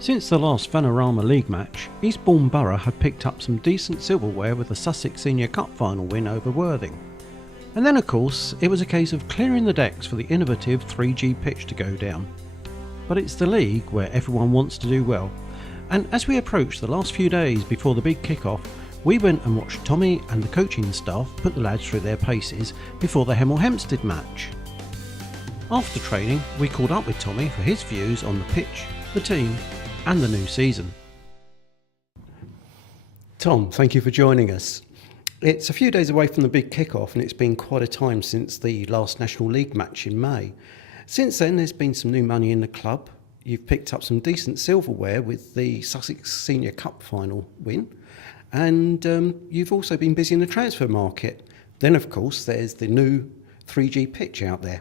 Since the last Vanarama League match, Eastbourne Borough had picked up some decent silverware with the Sussex Senior Cup final win over Worthing. And then of course, it was a case of clearing the decks for the innovative 3G pitch to go down. But it's the league where everyone wants to do well, and as we approached the last few days before the big kick-off, we went and watched Tommy and the coaching staff put the lads through their paces before the Hemel Hempsted match. After training, we caught up with Tommy for his views on the pitch, the team and the new season. Tom, thank you for joining us. It's a few days away from the big kick-off and it's been quite a time since the last National League match in May. Since then there's been some new money in the club. You've picked up some decent silverware with the Sussex Senior Cup final win, and you've also been busy in the transfer market. Then of course there's the new 3G pitch out there.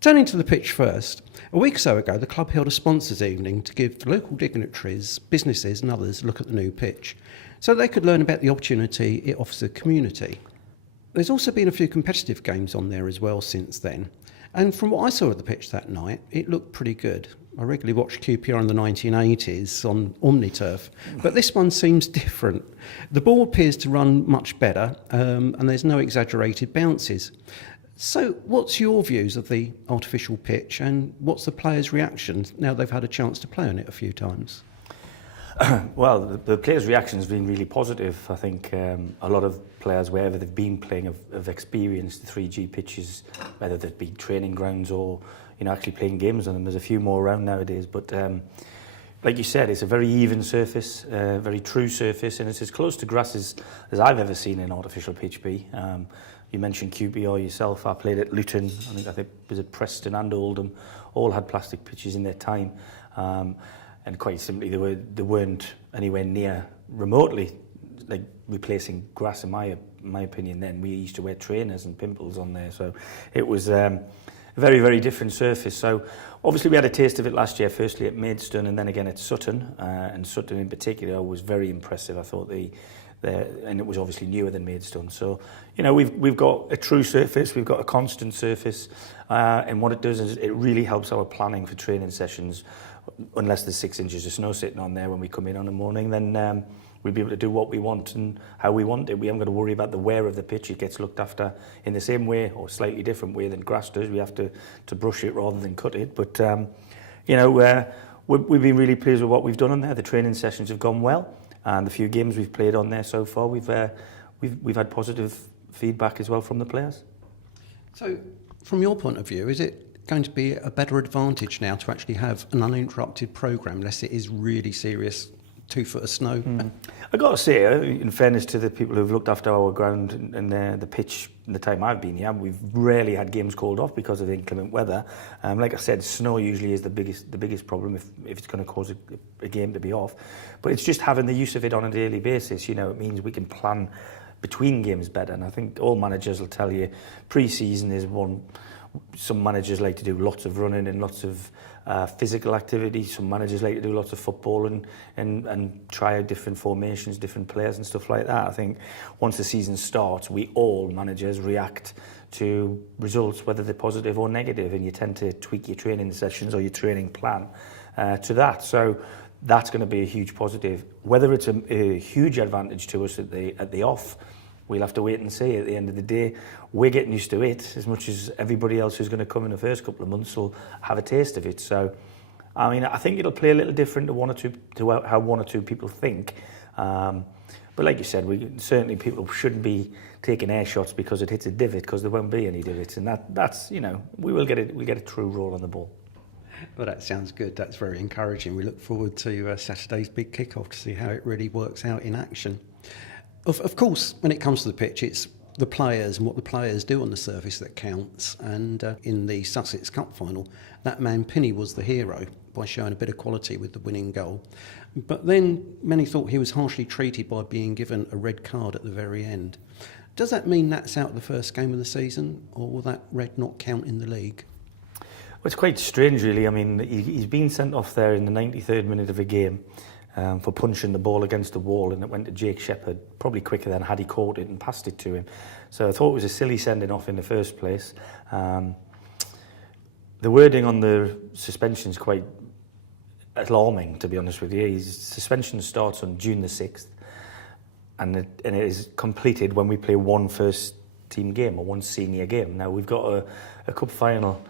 Turning to the pitch first, a week or so ago the club held a sponsors evening to give local dignitaries, businesses and others a look at the new pitch, so they could learn about the opportunity it offers the community. There's also been a few competitive games on there as well since then, and from what I saw of the pitch that night, it looked pretty good. I regularly watched QPR in the 1980s on Omniturf, but this one seems different. The ball appears to run much better, and there's no exaggerated bounces. So what's your views of the artificial pitch, and what's the players' reaction now they've had a chance to play on it a few times? Well, the players' reaction has been really positive. I think a lot of players, wherever they've been playing, have experienced the 3G pitches, whether they've been training grounds or actually playing games on them. There's a few more around nowadays, but like you said, it's a very even surface, very true surface, and it's as close to grass as I've ever seen an artificial pitch be. You mentioned QPR yourself. I played at Luton. I think it was at Preston and Oldham. All had plastic pitches in their time, and quite simply, they weren't anywhere near remotely like replacing grass. In my opinion, then we used to wear trainers and pimples on there, so it was a very, very different surface. So obviously, we had a taste of it last year. Firstly at Maidstone, and then again at Sutton, and Sutton in particular was very impressive. I thought and it was obviously newer than Maidstone. So, we've got a true surface, we've got a constant surface, and what it does is it really helps our planning for training sessions. Unless there's 6 inches of snow sitting on there when we come in on a morning, then we'll be able to do what we want and how we want it. We haven't got to worry about the wear of the pitch. It gets looked after in the same way or slightly different way than grass does. We have to brush it rather than cut it. But, we've been really pleased with what we've done on there. The training sessions have gone well. And the few games we've played on there so far, we've had positive feedback as well from the players. So, from your point of view, is it going to be a better advantage now to actually have an uninterrupted programme, unless it is really serious 2 foot of snow? I got to say, in fairness to the people who've looked after our ground and the pitch in the time I've been here, we've rarely had games called off because of the inclement weather. Like I said, snow usually is the biggest problem if it's going to cause a game to be off. But it's just having the use of it on a daily basis. It means we can plan between games better. And I think all managers will tell you, pre-season is one. Some managers like to do lots of running and lots of physical activity. Some managers like to do lots of football and try out different formations, different players and stuff like that. I think once the season starts, all managers react to results, whether they're positive or negative, and you tend to tweak your training sessions or your training plan to that. So that's going to be a huge positive. Whether it's a huge advantage to us at the off, we'll have to wait and see. At the end of the day, we're getting used to it as much as everybody else who's going to come in the first couple of months will have a taste of it. So, I think it'll play a little different to how 1 or 2 people think. But like you said, certainly people shouldn't be taking air shots because it hits a divot, because there won't be any divots, and that's we'll get a true roll on the ball. Well, that sounds good. That's very encouraging. We look forward to Saturday's big kick-off to see how it really works out in action. Of course, when it comes to the pitch, it's the players and what the players do on the surface that counts. And in the Sussex Cup final, that man Penny was the hero by showing a bit of quality with the winning goal. But then many thought he was harshly treated by being given a red card at the very end. Does that mean that's out the first game of the season, or will that red not count in the league? Well, it's quite strange, really. I mean, he's been sent off there in the 93rd minute of a game. For punching the ball against the wall, and it went to Jake Shepherd probably quicker than had he caught it and passed it to him. So I thought it was a silly sending off in the first place. The wording on the suspension is quite alarming, to be honest with you. His suspension starts on June the 6th, and it is completed when we play one first team game or one senior game. Now, we've got a cup final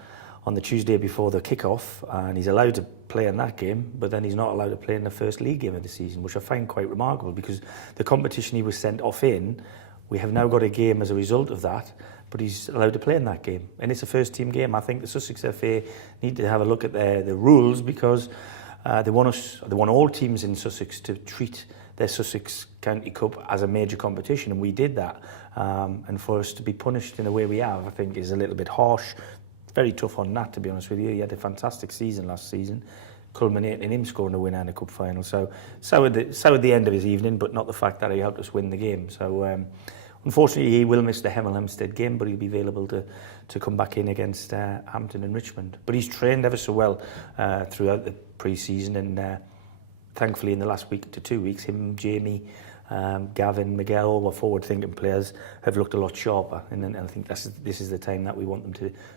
on the Tuesday before the kick-off, and he's allowed to play in that game, but then he's not allowed to play in the first league game of the season, which I find quite remarkable, because the competition he was sent off in, we have now got a game as a result of that, but he's allowed to play in that game, and it's a first team game. I think the Sussex FA need to have a look at the rules, because they want all teams in Sussex to treat their Sussex County Cup as a major competition, and we did that. And for us to be punished in the way we have, I think is a little bit harsh. Very tough on Nat, to be honest with you. He had a fantastic season last season, culminating in him scoring a winner in a cup final. So soured the end of his evening, but not the fact that he helped us win the game. So unfortunately, he will miss the Hemel Hempsted game, but he'll be available to come back in against Hampton and Richmond. But he's trained ever so well throughout the pre-season, and thankfully in the last week to 2 weeks, him, Jamie, Gavin, Miguel, all our forward-thinking players have looked a lot sharper, and I think this is the time that we want them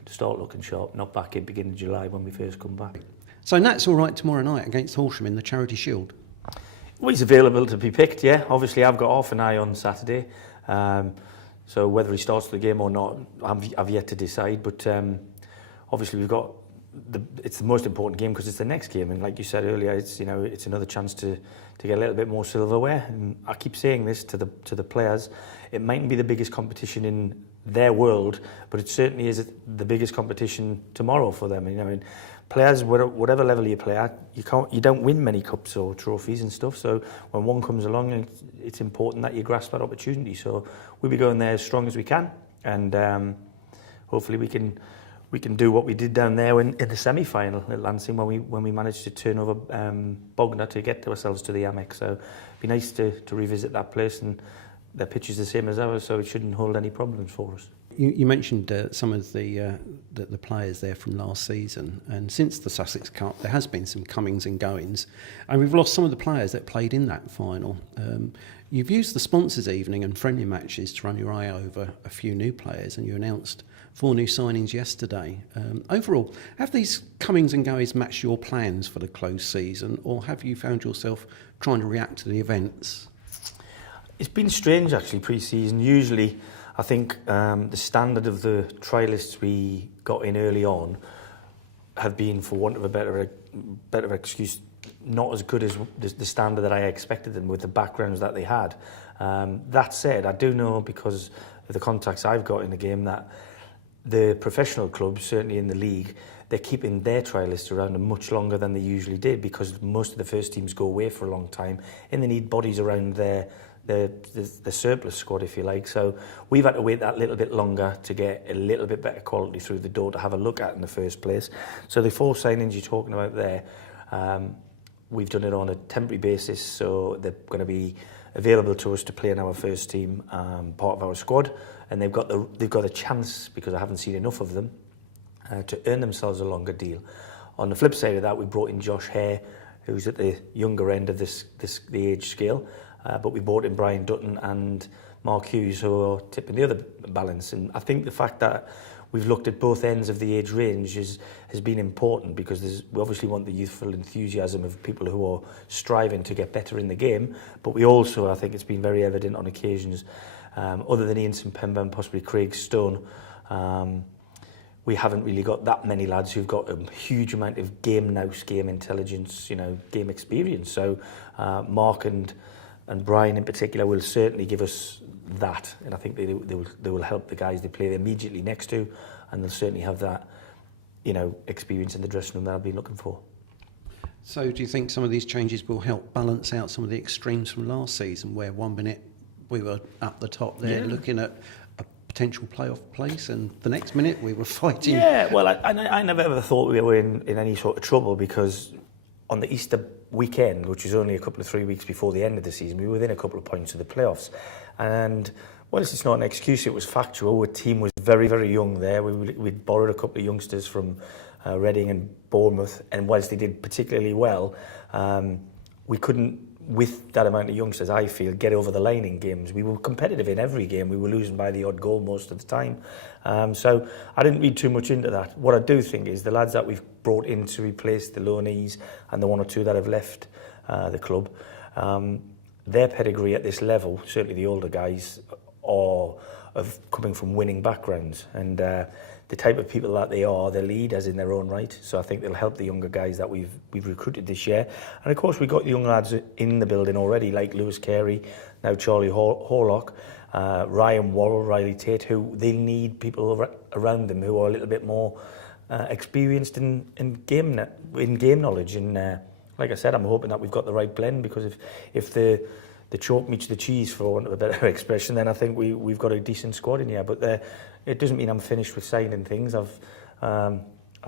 to start looking sharp, not back in beginning of July when we first come back. So Nat's all right tomorrow night against Horsham in the Charity Shield? Well, he's available to be picked, yeah. Obviously, I've got half an eye on Saturday, so whether he starts the game or not, I've yet to decide, but obviously we've got it's the most important game because it's the next game, and like you said earlier, it's another chance to get a little bit more silverware. And I keep saying this to the players, it mightn't be the biggest competition in their world, but it certainly is the biggest competition tomorrow for them. And, players, whatever level you play at, you don't win many cups or trophies and stuff. So when one comes along, it's important that you grasp that opportunity. So we'll be going there as strong as we can, and hopefully we can do what we did down there in the semi-final at Lancing when we managed to turn over Bognor to get ourselves to the Amex. So it'd be nice to revisit that place, and their pitch is the same as ours, so it shouldn't hold any problems for us. You mentioned some of the players there from last season, and since the Sussex Cup there has been some comings and goings, and we've lost some of the players that played in that final. You've used the sponsors' evening and friendly matches to run your eye over a few new players, and you announced 4 new signings yesterday. Overall, have these comings and goings matched your plans for the close season, or have you found yourself trying to react to the events? It's been strange, actually, pre-season. Usually, I think the standard of the trialists we got in early on have been, for want of a better excuse, not as good as the standard that I expected them with the backgrounds that they had. That said, I do know, because of the contacts I've got in the game, that the professional clubs, certainly in the league, they're keeping their trialists around much longer than they usually did, because most of the first teams go away for a long time and they need bodies around the surplus squad, if you like. So we've had to wait that little bit longer to get a little bit better quality through the door to have a look at in the first place. So the 4 signings you're talking about there, we've done it on a temporary basis, so they're going to be available to us to play in our first team, part of our squad, and they've got a chance, because I haven't seen enough of them, to earn themselves a longer deal. On the flip side of that, we brought in Josh Hare, who's at the younger end of the age scale, but we brought in Brian Dutton and Mark Hughes, who are tipping the other balance. And I think the fact that we've looked at both ends of the age range has been important, because we obviously want the youthful enthusiasm of people who are striving to get better in the game, but we also, I think it's been very evident on occasions, other than Ian St Pemba and possibly Craig Stone, we haven't really got that many lads who've got a huge amount of game nous, game intelligence, game experience. So Mark and Brian in particular will certainly give us that, and I think they will help the guys they play immediately next to, and they'll certainly have that experience in the dressing room that I've been looking for. So do you think some of these changes will help balance out some of the extremes from last season, where 1 minute we were up the top there looking at a potential playoff place, and the next minute we were fighting? Yeah, well, I never ever thought we were in any sort of trouble, because on the Easter weekend, which was only a couple of 3 weeks before the end of the season, we were within a couple of points of the playoffs. And whilst it's not an excuse, it was factual. Our team was very, very young there. We'd borrowed a couple of youngsters from Reading and Bournemouth, and whilst they did particularly well, we couldn't with that amount of youngsters, I feel, get over the line in games. We were competitive in every game. We were losing by the odd goal most of the time. So I didn't read too much into that. What I do think is the lads that we've brought in to replace the loanees and the one or two that have left the club, their pedigree at this level, certainly the older guys, are of coming from winning backgrounds. And the type of people that they are, they're leaders in their own right. So I think they'll help the younger guys that we've recruited this year. And of course, we've got the young lads in the building already, like Lewis Carey, now Charlie Horlock, Ryan Worrell, Riley Tate, who they need people around them who are a little bit more experienced in game knowledge. And like I said, I'm hoping that we've got the right blend, because if the chalk meets the cheese, for want of a better expression, then I think we've got a decent squad in here. But it doesn't mean I'm finished with signing things. I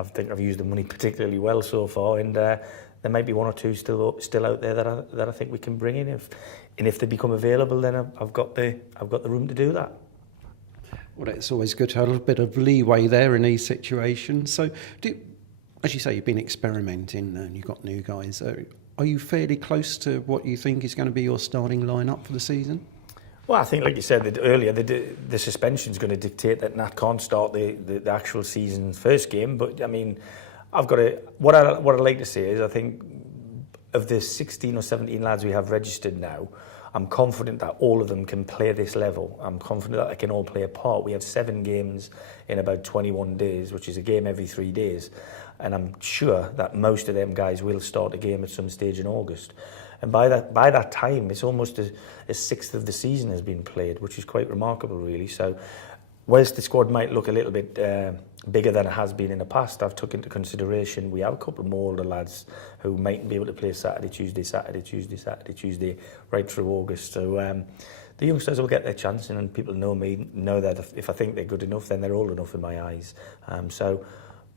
think I've used the money particularly well so far, and there might be one or two still out there that I think we can bring in. If they become available, then I've got the room to do that. Well, it's always good to have a little bit of leeway there in these situations. So, as you say, you've been experimenting and you've got new guys. Are you fairly close to what you think is going to be your starting lineup for the season? Well, I think, like you said earlier, the suspension's going to dictate that Nat can't start the actual season's first game. But I mean, what I'd like to say is, I think of the 16 or 17 lads we have registered now, I'm confident that all of them can play this level. I'm confident that they can all play a part. We have 7 games in about 21 days, which is a game every 3 days. And I'm sure that most of them guys will start a game at some stage in August. And by that time, it's almost a sixth of the season has been played, which is quite remarkable, really. So, whilst the squad might look a little bit bigger than it has been in the past, I've took into consideration we have a couple more older lads who mightn't be able to play Saturday, Tuesday, right through August. So the youngsters will get their chance, and people know that if I think they're good enough, then they're old enough in my eyes. So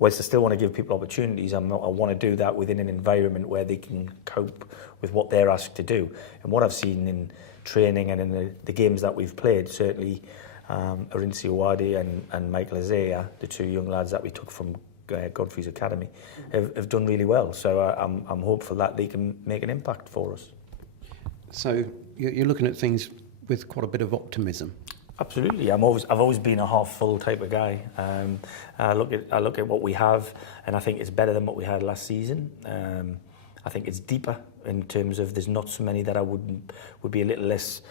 whilst I still want to give people opportunities, I want to do that within an environment where they can cope with what they're asked to do. And what I've seen in training and in the games that we've played, certainly Arinsi Owadi and Michael Azea, the 2 young lads that we took from Godfrey's Academy, have done really well. So I'm hopeful that they can make an impact for us. So you're looking at things with quite a bit of optimism. Absolutely. I've always been a half full type of guy. I look at what we have, and I think it's better than what we had last season. I think it's deeper in terms of there's not so many that I would be a little less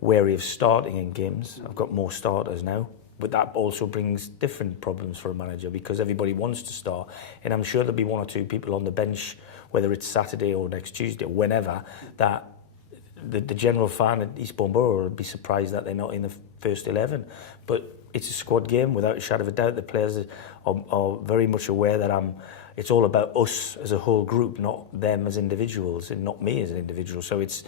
wary of starting in games. I've got more starters now, but that also brings different problems for a manager, because everybody wants to start, and I'm sure there'll be 1 or 2 people on the bench, whether it's Saturday or next Tuesday or whenever, that the general fan at Eastbourne Borough will be surprised that they're not in the first 11. But it's a squad game, without a shadow of a doubt. The players are very much aware that it's all about us as a whole group, not them as individuals, and not me as an individual. So it's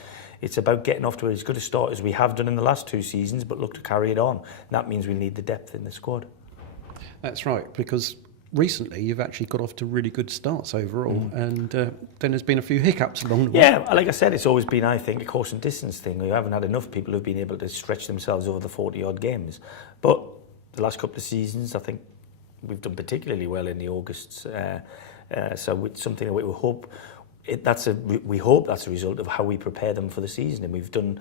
about getting off to as good a start as we have done in the last 2 seasons, but look to carry it on. And that means we need the depth in the squad. That's right, because recently you've actually got off to really good starts overall, and then there's been a few hiccups along the way. Yeah, like I said, it's always been, I think, a course and distance thing. We haven't had enough people who've been able to stretch themselves over the 40-odd games. But the last couple of seasons, I think we've done particularly well in the Augusts. So it's something that we hope that's a result of how we prepare them for the season. And we've done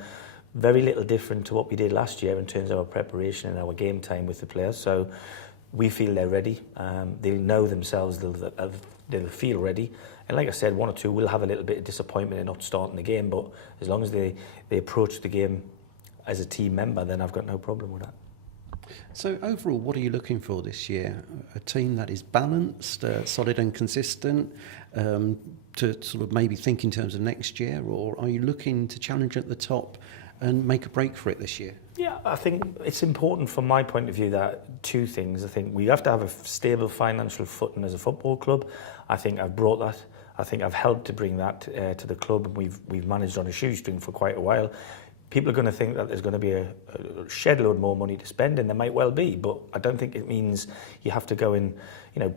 very little different to what we did last year in terms of our preparation and our game time with the players. So we feel they're ready. They'll know themselves. They'll feel ready. And like I said, 1 or 2 will have a little bit of disappointment in not starting the game. But as long as they approach the game as a team member, then I've got no problem with that. So overall, what are you looking for this year? A team that is balanced, solid and consistent, to sort of maybe think in terms of next year? Or are you looking to challenge at the top and make a break for it this year? Yeah, I think it's important from my point of view that 2 things. I think we have to have a stable financial footing as a football club. I think I've brought that. I think I've helped to bring that to the club, and we've managed on a shoestring for quite a while. People are going to think that there's going to be a shed load more money to spend, and there might well be, but I don't think it means you have to go and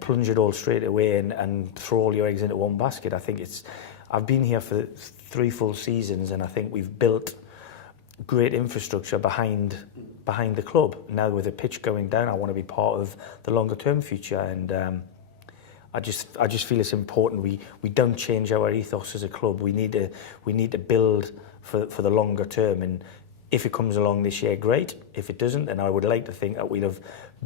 plunge it all straight away and throw all your eggs into one basket. I think I've been here for 3 full seasons, and I think we've built great infrastructure behind the club. Now with the pitch going down, I want to be part of the longer term future, and I just feel it's important we don't change our ethos as a club. We need to build for the longer term, and if it comes along this year, great. If it doesn't, then I would like to think that we'd have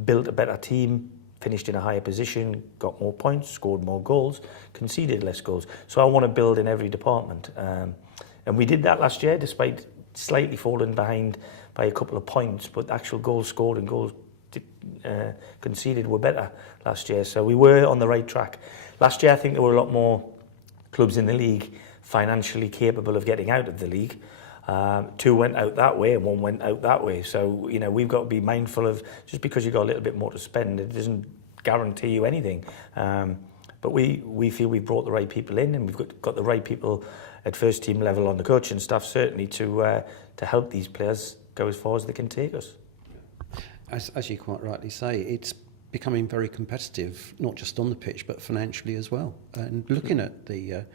built a better team, finished in a higher position, got more points, scored more goals, conceded less goals. So I want to build in every department, and we did that last year despite slightly falling behind by a couple of points, but the actual goals scored and goals conceded were better last year, so we were on the right track. Last year I think there were a lot more clubs in the league financially capable of getting out of the league. 2 went out that way and 1 went out that way, so you know, we've got to be mindful of, just because you've got a little bit more to spend, it doesn't guarantee you anything, but we feel we've brought the right people in, and we've got the right people at first team level on the coaching staff certainly to help these players go as far as they can take us. As you quite rightly say, it's becoming very competitive, not just on the pitch, but financially as well. And looking at the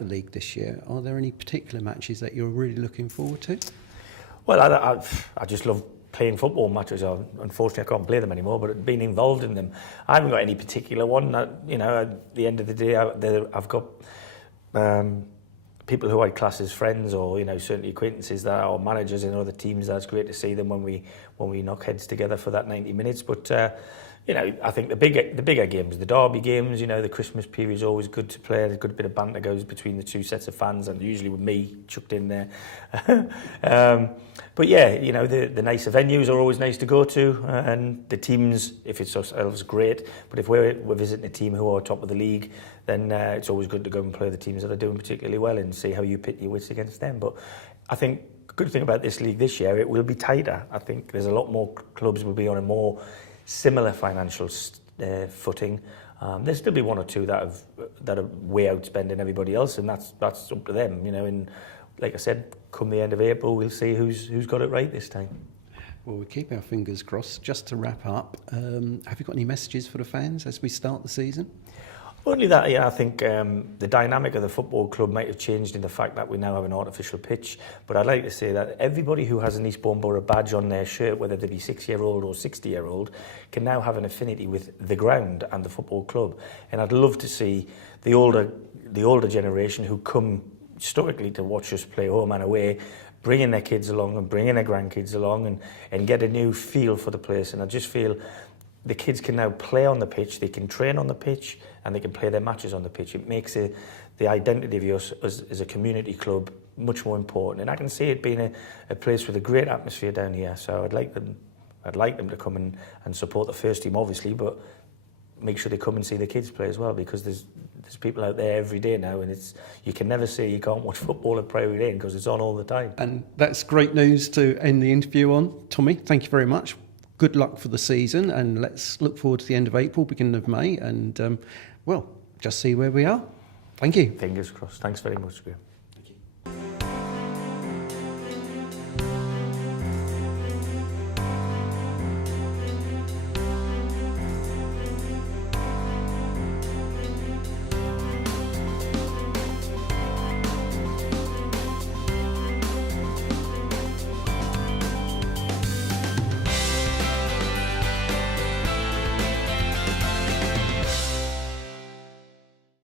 league this year, are there any particular matches that you're really looking forward to? Well, I just love playing football matches. Unfortunately, I can't play them anymore, but being involved in them, I haven't got any particular one. You know, at the end of the day, I've got people who I class as friends, or you know, certainly acquaintances that are managers in other teams. That's great to see them when we knock heads together for that 90 minutes. But you know, I think the bigger games, the derby games, you know, the Christmas period is always good to play. There's a good bit of banter goes between the two sets of fans, and usually with me chucked in there. But yeah, you know, the nicer venues are always nice to go to, and the teams, if it's ourselves, great. But if we're visiting a team who are top of the league, then it's always good to go and play the teams that are doing particularly well and see how you pit your wits against them. But I think the good thing about this league this year, it will be tighter. I think there's a lot more clubs will be on a more similar financial footing. There'll still be 1 or 2 that are way outspending everybody else, and that's up to them, you know. And like I said, come the end of April, we'll see who's got it right this time. Well, we keep our fingers crossed. Just to wrap up, have you got any messages for the fans as we start the season? Only that, yeah, I think the dynamic of the football club might have changed in the fact that we now have an artificial pitch. But I'd like to say that everybody who has an Eastbourne Borough badge on their shirt, whether they be 6-year-old or 60-year-old, can now have an affinity with the ground and the football club. And I'd love to see the older generation who come historically to watch us play home and away, bringing their kids along and bringing their grandkids along and get a new feel for the place. And I just feel the kids can now play on the pitch, they can train on the pitch, and they can play their matches on the pitch. It makes the identity of us as a community club much more important. And I can see it being a place with a great atmosphere down here. So I'd like them to come and support the first team, obviously, but make sure they come and see the kids play as well, because there's people out there every day now, and you can never say you can't watch football at Priory Lane because it's on all the time. And that's great news to end the interview on. Tommy, thank you very much. Good luck for the season, and let's look forward to the end of April, beginning of May, and well, just see where we are. Thank you. Fingers crossed. Thanks very much, Graham.